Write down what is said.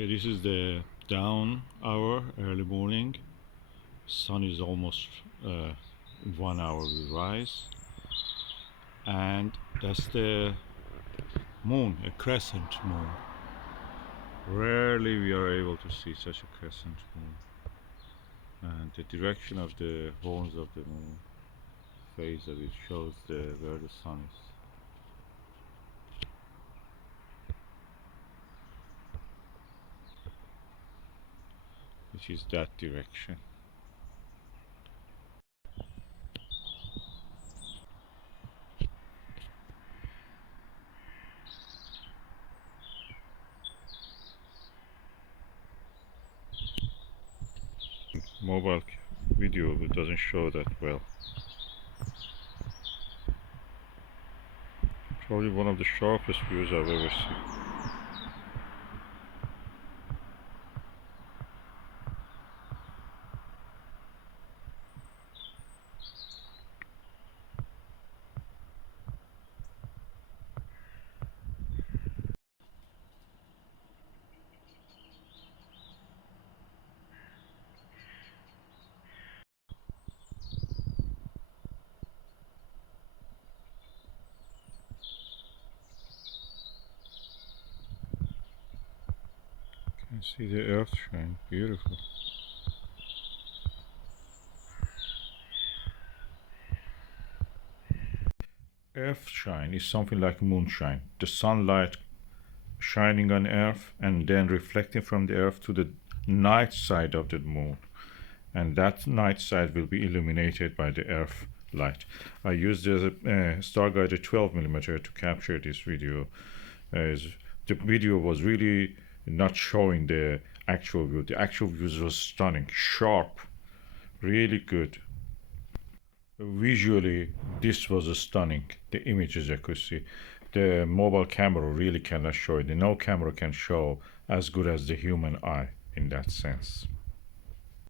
Okay, this is the dawn hour, early morning. Sun is almost 1 hour will rise, and that's the moon, a crescent moon. Rarely we are able to see such a crescent moon, and the direction of the horns of the moon phase of it shows where the sun is. Which is that direction. Mobile video doesn't show that well. Probably one of the sharpest views I've ever seen. You can see the earth shine, beautiful. Earth shine is something like moonshine. The sunlight shining on earth and then reflecting from the earth to the night side of the moon, and that night side will be illuminated by the earth light. I used the Starguider 12mm to capture this video, as the video was really not showing the actual view. The actual view was stunning, sharp, really good. Visually, this was stunning, the images I could see. The mobile camera really cannot show it. No camera can show as good as the human eye in that sense.